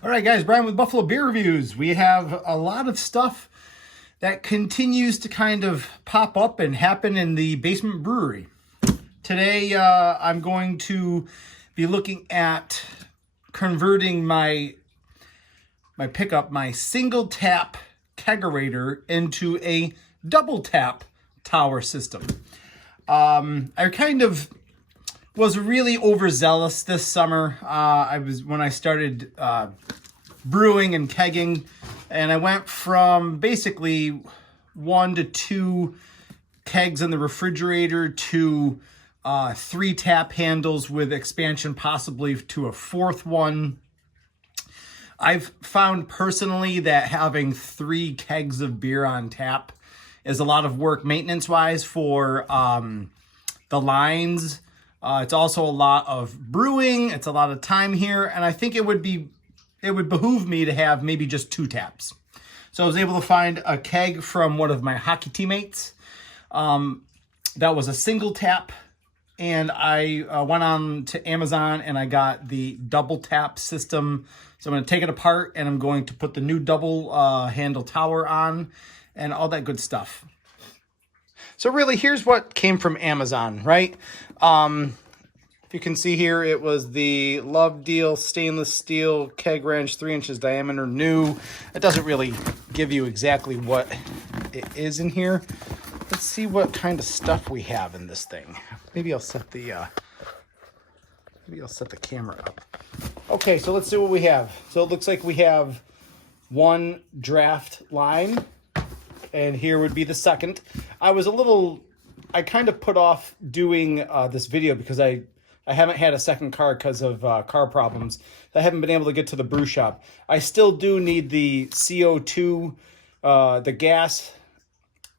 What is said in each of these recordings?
All right, guys, Brian with Buffalo Beer Reviews. We have a lot of stuff that continues to kind of pop up and happen in the basement brewery. Today, I'm going to be looking at converting my pickup, my single tap Kegerator, into a double tap tower system. I kind of was really overzealous this summer. When I started brewing and kegging, and I went from basically 1 to 2 kegs in the refrigerator to 3 tap handles with expansion possibly to a 4th one. I've found personally that having 3 kegs of beer on tap is a lot of work maintenance-wise for the lines. It's also a lot of brewing. It's a lot of time here, and I think it would behoove me to have maybe just 2 taps. So I was able to find a keg from one of my hockey teammates. That was a single tap, and I went on to Amazon and I got the double tap system. So I'm going to take it apart and I'm going to put the new double handle tower on and all that good stuff. So really, here's what came from Amazon, right? If you can see here, it was the Love Deal stainless steel keg wrench, 3 inches diameter, new. It doesn't really give you exactly what it is in here. Let's see what kind of stuff we have in this thing. Maybe I'll set the camera up. Okay, so let's see what we have. So it looks like we have 1 draft line, and here would be the second. I kind of put off doing this video because I haven't had a second car because of car problems. I haven't been able to get to the brew shop. I still do need the CO2, the gas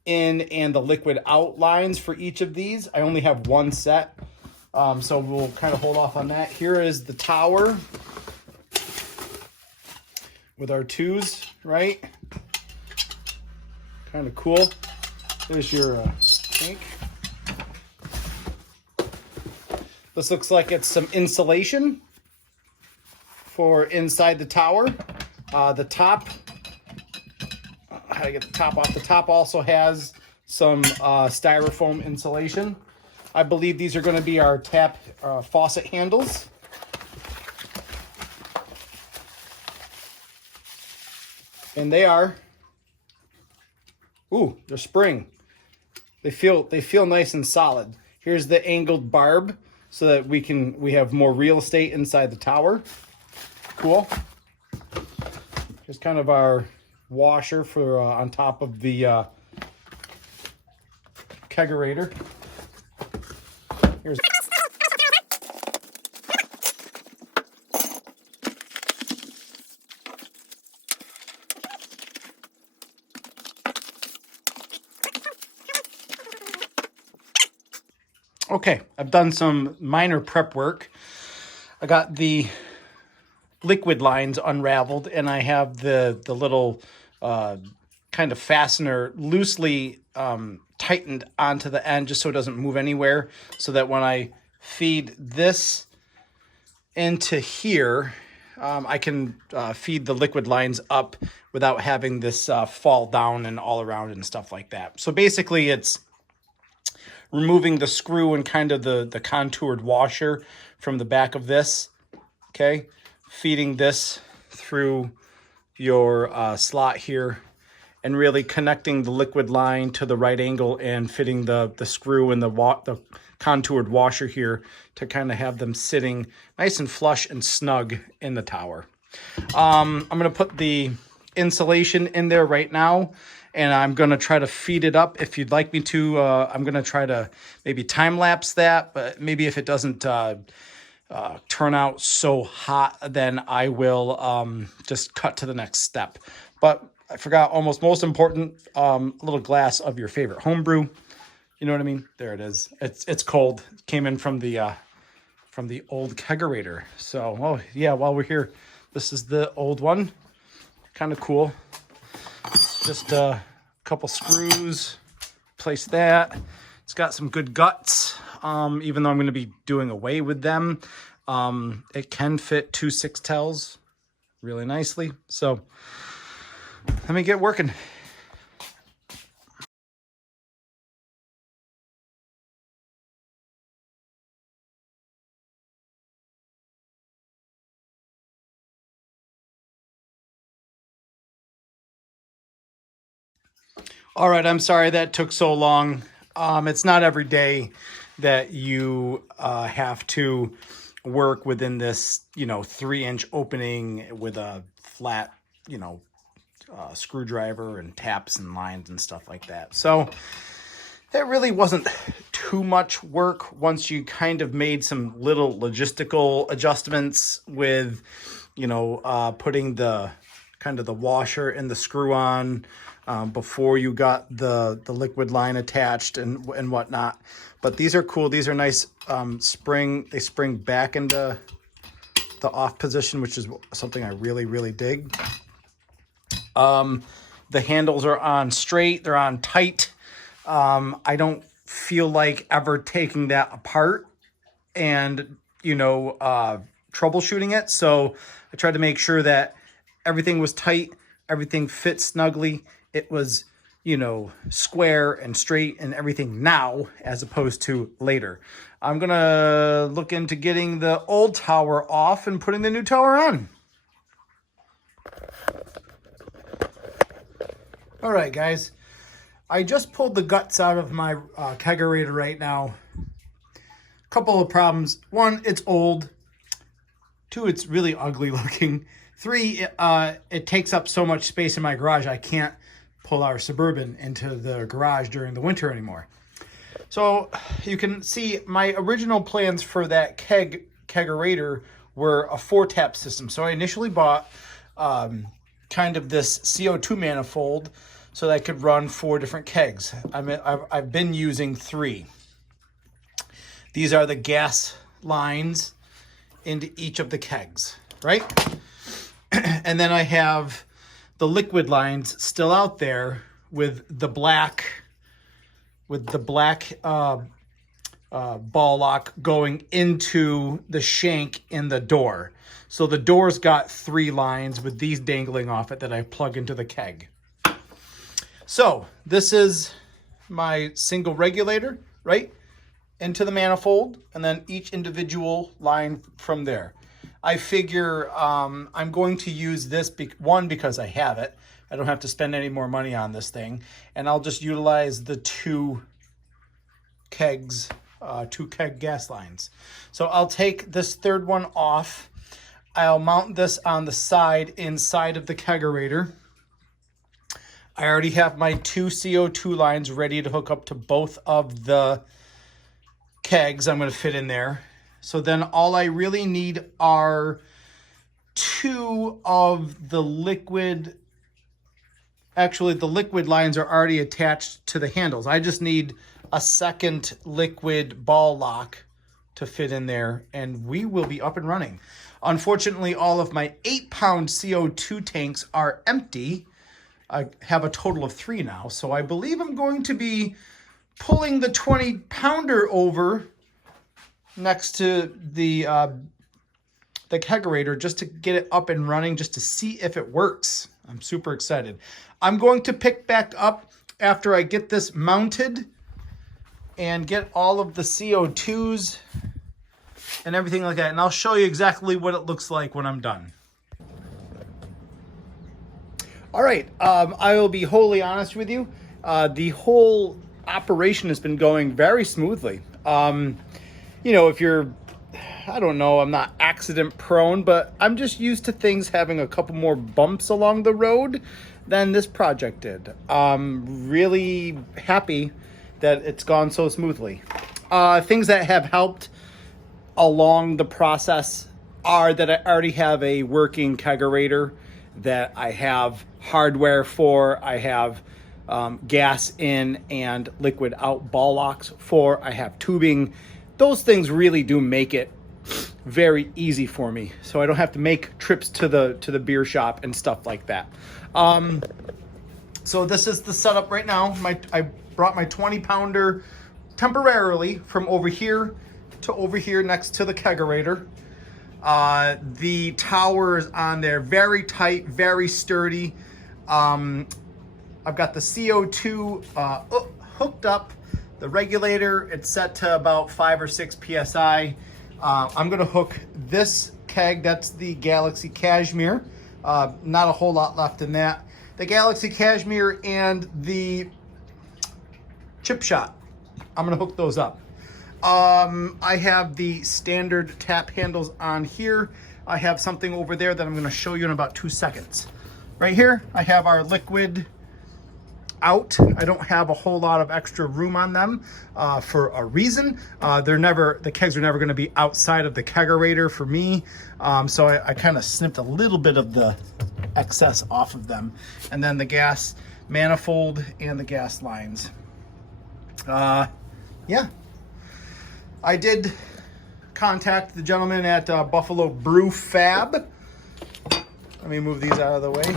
in and the liquid out lines for each of these. I only have 1 set, so we'll kind of hold off on that. Here is the tower with our 2s, right? Kind of cool. There's your tank. This looks like it's some insulation for inside the tower. The top, how to get the top off? The top also has some styrofoam insulation. I believe these are going to be our tap faucet handles. And they are, ooh, they're spring. They feel nice and solid. Here's the angled barb so that we have more real estate inside the tower. Cool. Here's kind of our washer for on top of the Kegerator. Here's okay, I've done some minor prep work. I got the liquid lines unraveled, and I have the little kind of fastener loosely tightened onto the end just so it doesn't move anywhere, so that when I feed this into here, I can feed the liquid lines up without having this fall down and all around and stuff like that. So basically it's removing the screw and kind of the contoured washer from the back of this, okay? Feeding this through your slot here and really connecting the liquid line to the right angle and fitting the screw and the contoured washer here to kind of have them sitting nice and flush and snug in the tower. I'm going to put the insulation in there right now, and I'm going to try to feed it up. If you'd like me to, I'm going to try to maybe time-lapse that, but maybe if it doesn't turn out so hot, then I will just cut to the next step. But I forgot, almost most important, a little glass of your favorite homebrew. You know what I mean? There it is. It's cold. It came in from the old Kegerator. So, oh yeah, while we're here, this is the old one. Kind of cool. Just a couple screws, place that. It's got some good guts, even though I'm going to be doing away with them. It can fit 2 6-tails really nicely. So let me get working. All right, I'm sorry that took so long. It's not every day that you have to work within this, 3-inch opening with a flat, screwdriver and taps and lines and stuff like that. So it really wasn't too much work once you kind of made some little logistical adjustments with, putting the kind of the washer and the screw on before you got the liquid line attached and whatnot. But these are cool. These are nice they spring back into the off position, which is something I really, really dig. The handles are on straight. They're on tight. I don't feel like ever taking that apart and, troubleshooting it. So I tried to make sure that everything was tight, everything fit snugly. It was, square and straight and everything now as opposed to later. I'm going to look into getting the old tower off and putting the new tower on. All right, guys. I just pulled the guts out of my Kegerator right now. A couple of problems. One, it's old. Two, it's really ugly looking. Three, it takes up so much space in my garage, I can't pull our Suburban into the garage during the winter anymore. So you can see my original plans for that Kegerator were a 4-tap system. So I initially bought kind of this CO2 manifold so that I could run 4 different kegs. I've been using 3. These are the gas lines into each of the kegs, right? And then I have the liquid lines still out there with the black ball lock going into the shank in the door. So the door's got 3 lines with these dangling off it that I plug into the keg. So this is my single regulator, right? Into the manifold, and then each individual line from there. I figure I'm going to use this, one, because I have it. I don't have to spend any more money on this thing. And I'll just utilize the 2 kegs, 2 keg gas lines. So I'll take this third one off. I'll mount this on the side inside of the Kegerator. I already have my 2 CO2 lines ready to hook up to both of the kegs I'm going to fit in there. So then all I really need are 2 of the liquid. Actually, the liquid lines are already attached to the handles. I just need a second liquid ball lock to fit in there, and we will be up and running. Unfortunately, all of my 8-pound CO2 tanks are empty. I have a total of 3 now, so I believe I'm going to be pulling the 20-pounder over next to the Kegerator just to get it up and running, just to see if it works. I'm super excited. I'm going to pick back up after I get this mounted and get all of the CO2s and everything like that, and I'll show you exactly what it looks like when I'm done. All right, I will be wholly honest with you. The whole operation has been going very smoothly. If you're, I don't know, I'm not accident prone, but I'm just used to things having a couple more bumps along the road than this project did. Really happy that it's gone so smoothly. Things that have helped along the process are that I already have a working Kegerator, that I have hardware for, I have gas in and liquid out ball locks for, I have tubing. Those things really do make it very easy for me, so I don't have to make trips to the beer shop and stuff like that. So this is the setup right now. I brought my 20-pounder temporarily from over here to over here next to the Kegerator. The towers on there, very tight, very sturdy. I've got the CO2 hooked up. The regulator, it's set to about 5 or 6 PSI. I'm gonna hook this keg, that's the Galaxy Cashmere. Not a whole lot left in that. The Galaxy Cashmere and the Chip Shot, I'm gonna hook those up. I have the standard tap handles on here. I have something over there that I'm gonna show you in about 2 seconds. Right here, I have our liquid out. I don't have a whole lot of extra room on them for a reason. The kegs are never gonna be outside of the Kegerator for me. So I kind of snipped a little bit of the excess off of them. And then the gas manifold and the gas lines. Yeah. I did contact the gentleman at Buffalo Brew Fab. Let me move these out of the way.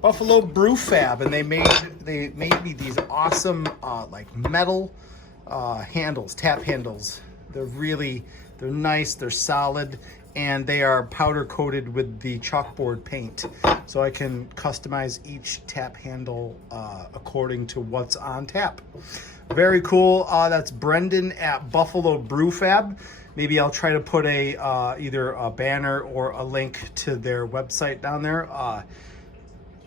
Buffalo Brew Fab, and they made me these awesome like metal handles, tap handles. They're nice, they're solid, and they are powder coated with the chalkboard paint. So I can customize each tap handle according to what's on tap. Very cool. That's Brendan at Buffalo Brew Fab. Maybe I'll try to put either a banner or a link to their website down there.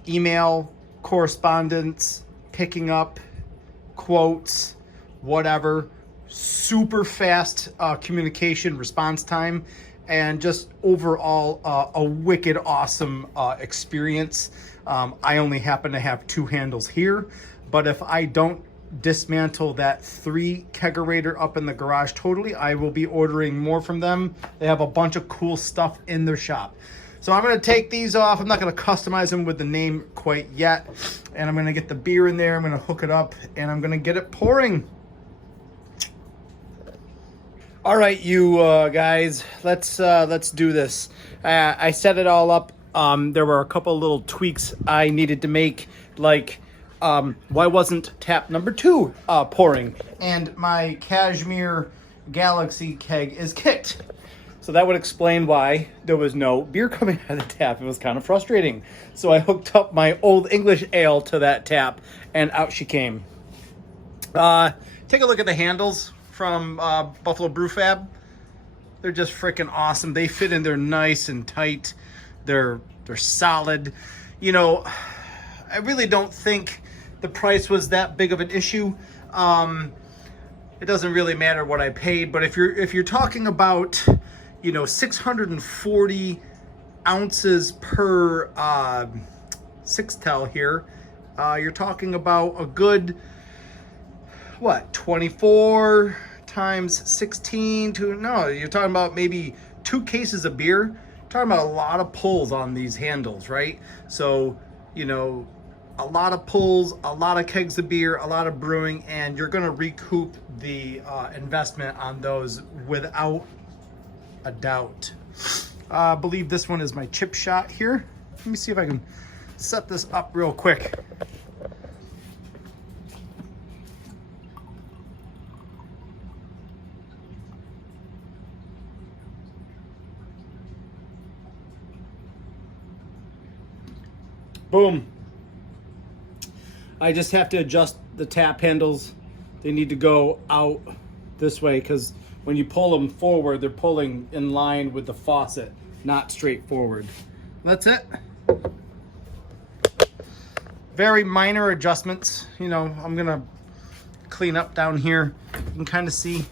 Email, correspondence, picking up, quotes, whatever. Super fast communication response time, and just overall a wicked awesome experience. I only happen to have 2 handles here, but if I don't dismantle that 3 Kegerator up in the garage totally, I will be ordering more from them. They have a bunch of cool stuff in their shop. So I'm going to take these off. I'm not going to customize them with the name quite yet. And I'm going to get the beer in there. I'm going to hook it up and I'm going to get it pouring. All right, you guys, let's do this. I set it all up. There were a couple little tweaks I needed to make, like why wasn't tap number 2 pouring? And my Cashmere Galaxy keg is kicked. So that would explain why there was no beer coming out of the tap. It was kind of frustrating. So I hooked up my Old English ale to that tap, and out she came. Take a look at the handles from Buffalo Brew Fab. They're just freaking awesome. They fit in there nice and tight. They're solid. You know, I really don't think the price was that big of an issue. It doesn't really matter what I paid, but if you're talking about, you know, 640 ounces per 6-tel here, you're talking about a good, what, 24 times 16 to, no, you're talking about maybe 2 cases of beer. You're talking about a lot of pulls on these handles, right? So, you know, a lot of pulls, a lot of kegs of beer, a lot of brewing, and you're gonna recoup the investment on those without a doubt. I believe this one is my Chip Shot here. Let me see if I can set this up real quick. Boom. I just have to adjust the tap handles. They need to go out this way because when you pull them forward, they're pulling in line with the faucet, not straight forward. That's it. Very minor adjustments. You know, I'm gonna clean up down here. You can kind of see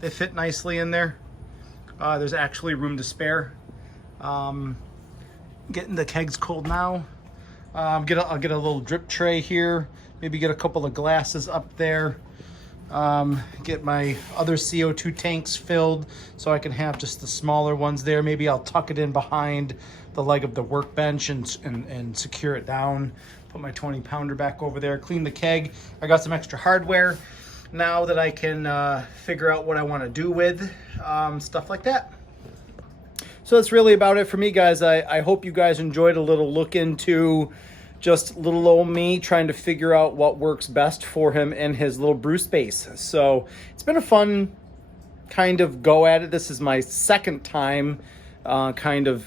they fit nicely in there. There's actually room to spare. Getting the kegs cold now. I'll get a little drip tray here. Maybe get a couple of glasses up there. Get my other CO2 tanks filled so I can have just the smaller ones there. Maybe I'll tuck it in behind the leg of the workbench and secure it down. Put my 20-pounder back over there. Clean the keg. I got some extra hardware now that I can figure out what I want to do with. Stuff like that. So that's really about it for me, guys. I hope you guys enjoyed a little look into just little old me trying to figure out what works best for him in his little brew space. So it's been a fun kind of go at it. This is my second time kind of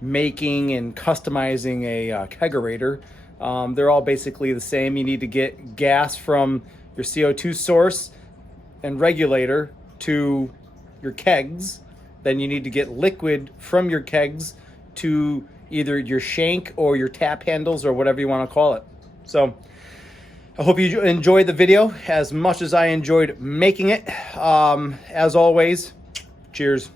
making and customizing a kegerator. They're all basically the same. You need to get gas from your CO2 source and regulator to your kegs. Then you need to get liquid from your kegs to either your shank or your tap handles or whatever you want to call it. So I hope you enjoyed the video as much as I enjoyed making it. As always, cheers.